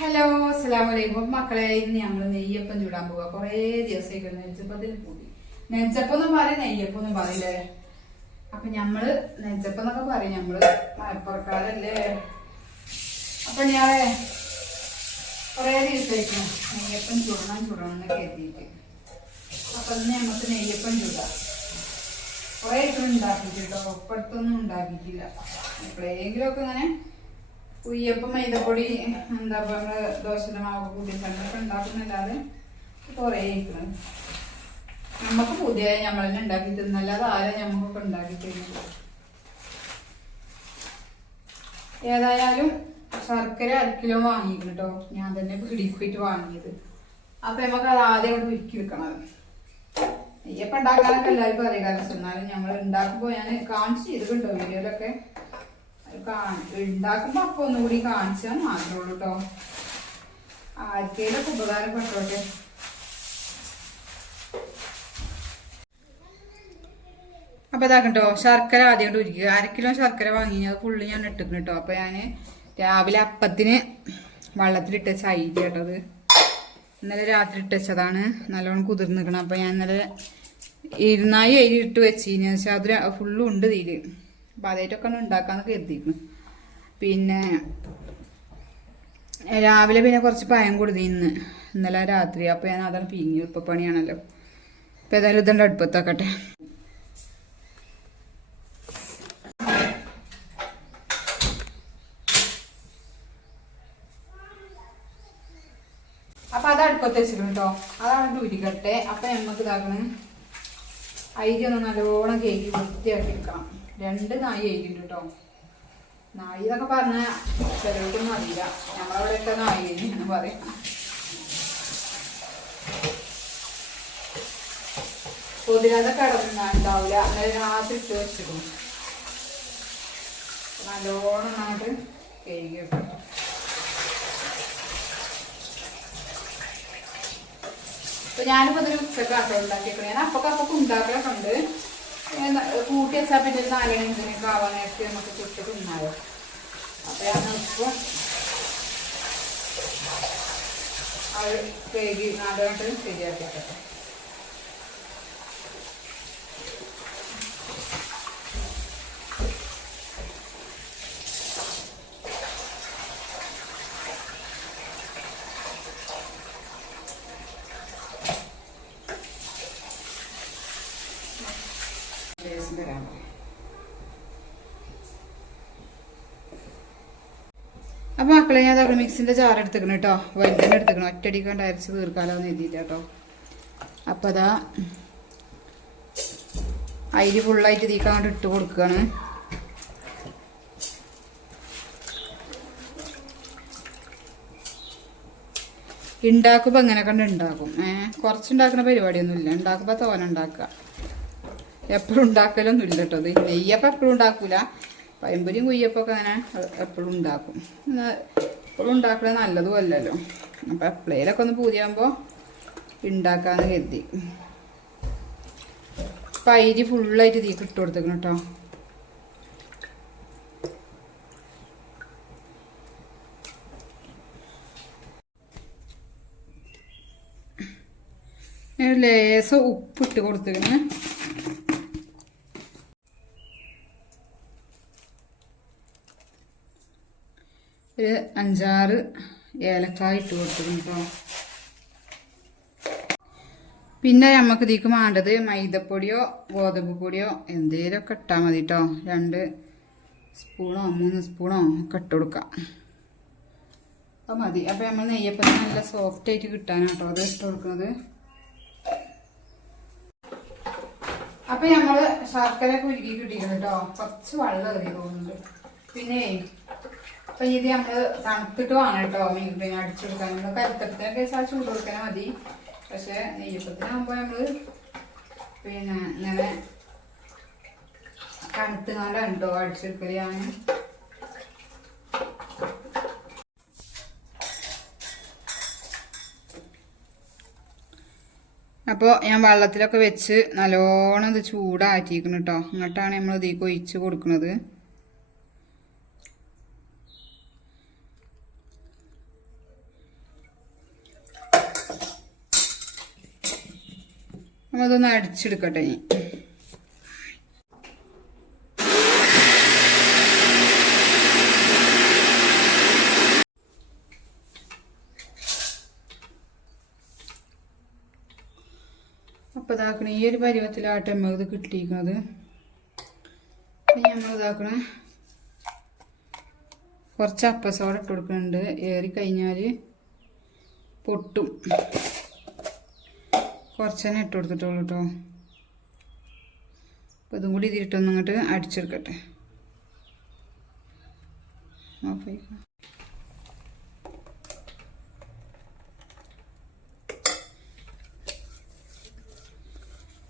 Hello അസലാമലൈക്കും മക്കളെ ഇന്ന് ഞങ്ങൾ നെയ്യപ്പം ചൂടാൻ പോവുക കുറേ ദിവസമൊക്കെ നെഞ്ചപ്പത്തിൽ കൂടി. നെഞ്ചപ്പം എന്നും പറയും നെയ്യപ്പം ഒന്നും പറയില്ലേ? അപ്പൊ ഞമ്മൾ നെഞ്ചപ്പം എന്നൊക്കെ പറയും. ഞമ്മൾ മലപ്പുറക്കാരല്ലേ? അപ്പൊ ഞാളെ കുറേ ദിവസമായിരിക്കും നെയ്യപ്പം ചൂടണം ചൂടണം എന്ന് കരുതിയിട്ട്. അപ്പൊ ഇന്ന് ഞമ്മക്ക് നെയ്യപ്പം ചൂടാം. കുറേ ആയിട്ടും ഉണ്ടാക്കിയിട്ടോ ഒപ്പടുത്തൊന്നും ഉണ്ടാക്കിയിട്ടില്ല. എപ്പോഴെങ്കിലും ഒക്കെ ഇങ്ങനെ ഉയ്യപ്പം മൈദപ്പൊടി എന്താ പറയുക ദോശയുടെ മാവ് കൂട്ടി അങ്ങനെയൊക്കെ ഉണ്ടാക്കുന്നല്ലാതെ കുറേ ഇരിക്കണം നമുക്ക് പുതിയ നമ്മൾ തന്നെ ഉണ്ടാക്കി തിന്നല്ലാതെ ആരെ ഞമ്മക്കൊക്കെ ഉണ്ടാക്കി തരുന്നു ഏതായാലും ശർക്കര അര കിലോ വാങ്ങിയിരുന്നു കേട്ടോ ഞാൻ തന്നെ പീടിക്ക് പോയിട്ട് വാങ്ങിയത്. അപ്പൊ നമുക്ക് അത് ആദ്യം അവിടെ ഒരുക്കി വെക്കണം. നെയ്യപ്പം ഉണ്ടാക്കാനൊക്കെ എല്ലാവർക്കും അറിയാം. കാരണം എന്നാലും ഉണ്ടാക്കുമ്പോൾ ഞാൻ കാണിച്ചു ചെയ്തിട്ടുണ്ടോ വീഡിയോയിലൊക്കെ. ഉണ്ടാക്കുമ്പോ അപ്പൊ ഒന്നുകൂടി കാണിച്ചാൽ മാത്രമേ ഉള്ളൂ കേട്ടോ ആർക്കേലൊക്കെ ഉപകാരപ്പെട്ടോട്ടെ. അപ്പൊ ഇതാക്കട്ടോ ശർക്കര ആദ്യം കൊണ്ട് ഉരുക്കുക അര കിലോ ശർക്കര വാങ്ങി അത് ഫുള്ള് ഞാൻ ഇട്ടിക്കണം കേട്ടോ അപ്പൊ ഞാൻ രാവിലെ അപ്പത്തിന് വെള്ളത്തിലിട്ട് വെച്ച കേട്ടത് കേട്ടോ അത്. ഇന്നലെ രാത്രി ഇട്ട് വെച്ചതാണ് നല്ലോണം കുതിർന്നിക്കണം. അപ്പൊ ഞാൻ ഇന്നലെ ഇരുന്നായി അരി ഇട്ട് വെച്ചിന്. പക്ഷെ അത് ഫുള്ളും ഉണ്ട് തീര് അപ്പൊ അതായിട്ടൊക്കെ ഒന്ന് ഉണ്ടാക്കാന്ന് കരുതിയിരുന്നു പിന്നെ രാവിലെ പിന്നെ കുറച്ച് പയം കൊടുത്തു ഇന്ന്. ഇന്നലെ രാത്രി. അപ്പൊ ഞാൻ അതാണ് പിങ്ങി ഉപ്പ പണിയാണല്ലോ. ഇപ്പൊ ഏതായാലും ഇതുണ്ട് അടുപ്പത്താക്കട്ടെ. അപ്പൊ അത് അടുപ്പത്ത് വെച്ചിട്ടുണ്ട് കേട്ടോ അതാണ് ഉരുകട്ടെ. അപ്പൊ നമുക്ക് ഇതാക്കണം അരി ഒന്ന് നല്ലോണം കേക്ക് വൃത്തിയാക്കി എടുക്കണം. രണ്ട് നായി ആയിരിക്കും കേട്ടോ നായി എന്നൊക്കെ പറഞ്ഞ ചിലർക്കൊന്നും അറിയില്ല. നമ്മളവിടെയൊക്കെ നായി എന്ന് പറയാം. പൊതിരാതെ കിടന്നുണ്ടാവില്ല. അന്നേരം രാത്രി ഇട്ട് വെച്ചിരുന്നു നല്ലോണം നന്നായിട്ട് കിട്ടും അപ്പൊ ഞാനിപ്പോ ഇതിന് ഉച്ചക്കാട്ടോ ഉണ്ടാക്കിയേക്കണേ. ഞാൻ അപ്പൊക്കപ്പൊക്കെ ഉണ്ടാക്കാറുണ്ട് കൂട്ടി വെച്ചാൽ പിന്നെ ഒരു നാലഞ്ചിനൊക്കെ ആവാൻ നേരത്തെ നമുക്ക് ചുട്ട് തിന്നാലോ. അപ്പൊ ഞാൻ ഇപ്പൊ അത് കഴുകി ലേശം തരാൻ പറയാം അപ്പൊ മക്കളെ ഞാൻ അതൊക്കെ മിക്സിന്റെ ചാറ് എടുത്തേക്കണം കേട്ടോ. വലുതന്നെ എടുത്തേക്കണം ഒറ്റയടിക്കാണ്ട് അരച്ച് തീർക്കാലോ എന്ന് എഴുതിയിട്ട് കേട്ടോ. അപ്പൊ അതാ അരി ഫുള്ളായിട്ട് തീക്കാൻ വേണ്ടി ഇട്ട് കൊടുക്കുകയാണ് ഉണ്ടാക്കുമ്പോൾ എങ്ങനെ കണ്ട് ഉണ്ടാക്കും ഏഹ് കുറച്ചുണ്ടാക്കുന്ന പരിപാടിയൊന്നുമില്ല ഉണ്ടാക്കുമ്പോൾ തോന ഉണ്ടാക്കുക എപ്പോഴും ഉണ്ടാക്കലൊന്നും ഇല്ല കേട്ടോ. ഇത് നെയ്യപ്പം എപ്പോഴും ഉണ്ടാക്കൂല പയമ്പരിയും കുയ്യപ്പൊക്കെ അങ്ങനെ എപ്പോഴും ഉണ്ടാക്കും. എപ്പോഴും ഉണ്ടാക്കണത് നല്ലതും അല്ലല്ലോ അപ്പം എപ്പോഴേലൊക്കെ ഒന്ന് പൂതിയാകുമ്പോൾ ഉണ്ടാക്കാന്ന് കരുതി. അപ്പം അരി ഫുള്ളായിട്ട് തീ ഇട്ട് കൊടുത്തേക്കണം കേട്ടോ ലേസം ഉപ്പിട്ട് കൊടുത്തേക്കണേ ഒരു അഞ്ചാറ് ഏലക്കായ ഇട്ട് കൊടുത്തിരുന്നു കേട്ടോ പിന്നെ നമുക്ക് ഇതിക്ക് വേണ്ടത് മൈദപ്പൊടിയോ ഗോതമ്പ് പൊടിയോ എന്തേലൊക്കെ ഇട്ടാൽ മതി കേട്ടോ രണ്ട് സ്പൂണോ മൂന്ന് സ്പൂണോ ഒക്കെ ഇട്ട് കൊടുക്കാം. അപ്പം മതി. അപ്പം നമ്മൾ നെയ്യപ്പത്തിന് നല്ല സോഫ്റ്റ് ആയിട്ട് കേട്ടോ അത് ഇട്ട് കൊടുക്കുന്നത് അപ്പം നമ്മൾ ശർക്കര കുരുക്കി കിട്ടിയിരുന്നു കേട്ടോ കുറച്ച് വെള്ളം ഇറങ്ങി തോന്നുന്നുണ്ട് പിന്നെ അപ്പൊ ഇത് നമ്മൾ തണുത്തിട്ട് വേണം കേട്ടോ മീൻ പിന്നെ അടിച്ചു കൊടുക്കാൻ നമ്മൾ കരുത്തത്തിനൊക്കെ വെച്ചാൽ ചൂട് കൊടുക്കാനും മതി. പക്ഷെ നെയ്യപ്പത്തിനാകുമ്പോ നമ്മൾ പിന്നെ ഇങ്ങനെ തണുത്തുകൊണ്ടാണ് കേട്ടോ അടിച്ചെടുക്കൽ. അപ്പോൾ ഞാൻ വെള്ളത്തിലൊക്കെ വെച്ച് നല്ലോണം ഇത് ചൂടാറ്റിയിരിക്കുന്നു കേട്ടോ എന്നിട്ടാണ് നമ്മൾ ഇതിലേക്ക് ഒഴിച്ച് കൊടുക്കുന്നത്. അതൊന്ന് അടിച്ചെടുക്കട്ടെ ഇനി. അപ്പോൾ ഇതാക്കണ ഈ ഒരു പരുവത്തിലാട്ടെ ഇത് കിട്ടിയിരിക്കുന്നത്. നമ്മൾ ഇതാക്കണ കുറച്ച് അപ്പസോട ഇട്ട് കൊടുക്കുന്നുണ്ട്. ഏറി കഴിഞ്ഞാൽ പൊട്ടും. കുറച്ച് തന്നെ ഇട്ട് കൊടുത്തിട്ടുള്ളൂ കേട്ടോ അപ്പോൾ ഇതും കൂടി ഇതിട്ടൊന്നും ഇങ്ങോട്ട് അടിച്ചെടുക്കട്ടെ.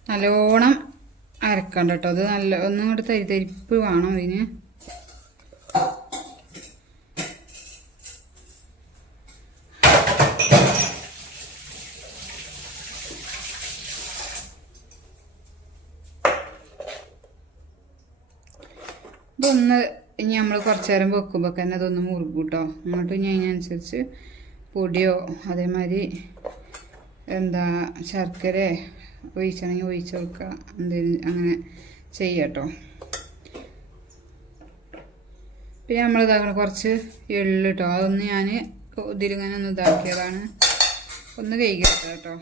നല്ലോണം അരക്കണ്ട കേട്ടോ അത് നല്ല ഒന്നും ഇങ്ങോട്ട് തരി തരിപ്പ് വേണം അതിന് ഇതൊന്ന് ഇനി നമ്മൾ കുറച്ച് നേരം വെക്കുമ്പോൾ തന്നെ അതൊന്ന് മുറുകും കേട്ടോ എന്നിട്ട് ഇനി അതിനനുസരിച്ച് പൊടിയോ അതേമാതിരി എന്താ ശർക്കര ഒഴിച്ചാണെങ്കിൽ ഒഴിച്ച് കൊടുക്കുക. എന്തെങ്കിലും അങ്ങനെ ചെയ്യാട്ടോ. പിന്നെ നമ്മൾ ഇതാക്കണം കുറച്ച് എള്ളിട്ടോ. അതൊന്ന് ഞാൻ ഇതിലിങ്ങനെ ഒന്ന് ഇതാക്കിയതാണ്. ഒന്ന് കൈകെടുത്ത കേട്ടോ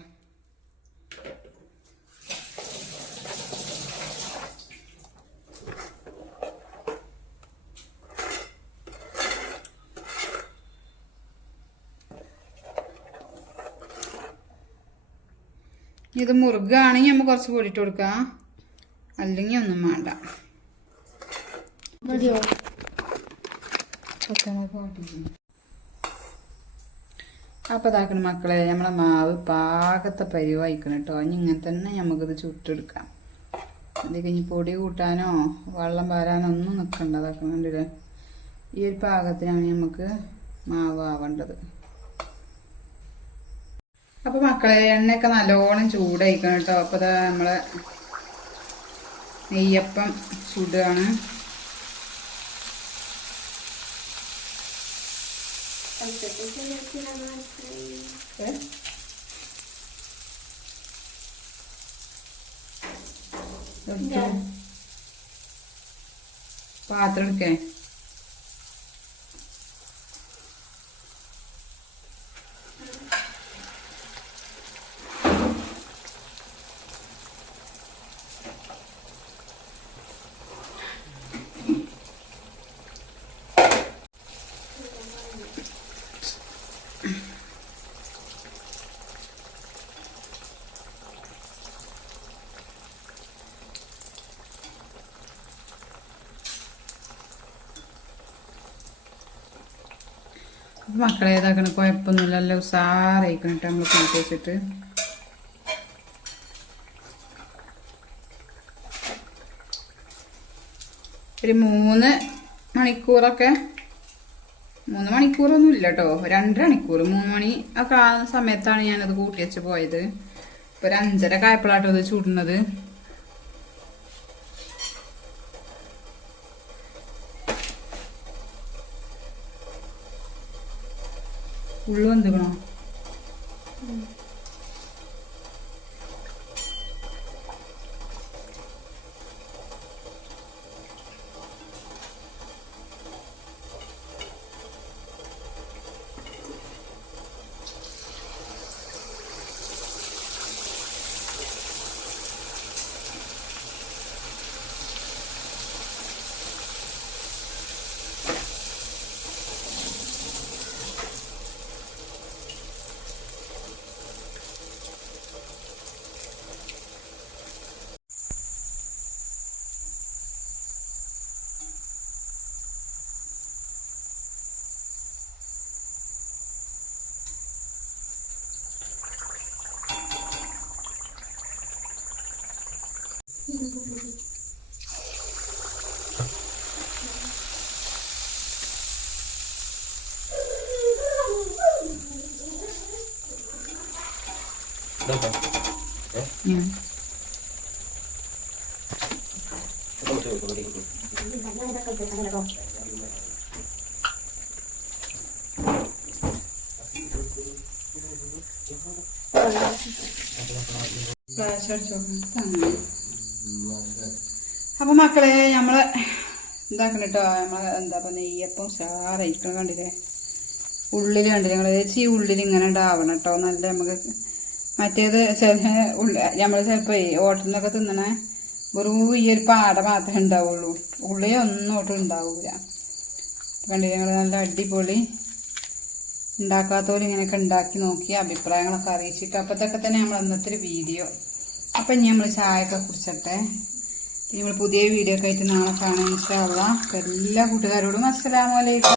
ഇത് മുറുകാണെങ്കിൽ നമ്മൾ കുറച്ച് പൊടിയിട്ട് കൊടുക്കാം. അല്ലെങ്കിൽ ഒന്നും വേണ്ട. അപ്പൊ അപ്പോൾ ഇതാക്കണം മക്കളെ നമ്മളെ മാവ് പാകത്തെ പരിവായിക്കണം കേട്ടോ. ഇനി ഇങ്ങനെ തന്നെ നമുക്കിത് ചുട്ടെടുക്കാം. അത് കഴിഞ്ഞ് പൊടി കൂട്ടാനോ വെള്ളം പാരാനോ ഒന്നും നിൽക്കണ്ട അതാക്കണ ഈ ഒരു പാകത്തിനാണ് നമുക്ക് മാവ് ആവേണ്ടത് അപ്പോൾ മക്കളെ എണ്ണയൊക്കെ നല്ലോണം ചൂടായിക്കണം കേട്ടോ അപ്പോൾ ഇതാ നമ്മളെ നെയ്യപ്പം ചൂടാണ്. പാത്രം എടുക്കേ. മക്കളെ ഏതാക്കണം കുഴപ്പമൊന്നുമില്ല നല്ല ഉസാറായിക്കണം കേട്ടോ നമ്മൾ കൂട്ടി വെച്ചിട്ട്. ഒരു മൂന്ന് മണിക്കൂറൊക്കെ. മൂന്ന് മണിക്കൂറൊന്നും ഇല്ല കേട്ടോ രണ്ടര മണിക്കൂർ മൂന്ന് മണി ഒക്കെ ആ സമയത്താണ് ഞാനത് കൂട്ടി വെച്ച് പോയത്. ഇപ്പൊ ഒരു അഞ്ചര കായപ്പോഴാട്ടോ ഇത് ചൂടുന്നത്. ഉള്ളു അപ്പൊ മക്കളെ നമ്മൾ ഇതാക്കണം കേട്ടോ നമ്മളെ എന്താ പറയുക നെയ്യപ്പം സാറയിക്കണം കണ്ടില്ലേ? ഉള്ളിൽ കണ്ടില്ലേ? ഞങ്ങൾ ചേച്ചി ഉള്ളിൽ ഇങ്ങനെ ഉണ്ടാവണം കേട്ടോ നല്ല നമുക്ക് മറ്റേത് നമ്മൾ ചിലപ്പോ ഹോട്ടലിൽ നിന്നൊക്കെ തിന്നണേ വെറും ഈ ഒരു പാട മാത്രമേ ഉണ്ടാവുള്ളൂ. ഉള്ളി ഒന്നും ഒട്ടും ഉണ്ടാവൂല. കണ്ടില്ല ഞങ്ങൾ നല്ല അടിപൊളി ഉണ്ടാക്കാത്തവരും ഇങ്ങനെയൊക്കെ ഉണ്ടാക്കി നോക്കി അഭിപ്രായങ്ങളൊക്കെ അറിയിച്ചിട്ട് അപ്പത്തൊക്കെ തന്നെ നമ്മൾ അന്നത്തെ ഒരു വീഡിയോ. അപ്പം ഇനി നമ്മൾ ചായയൊക്കെ കുടിച്ചട്ടെ. നമ്മൾ പുതിയ വീഡിയോ ഒക്കെ ആയിട്ട് നാളെ കാണാൻ ഇൻഷാ എല്ലാ കൂട്ടുകാരോടും അസ്സലാമലൈക്കും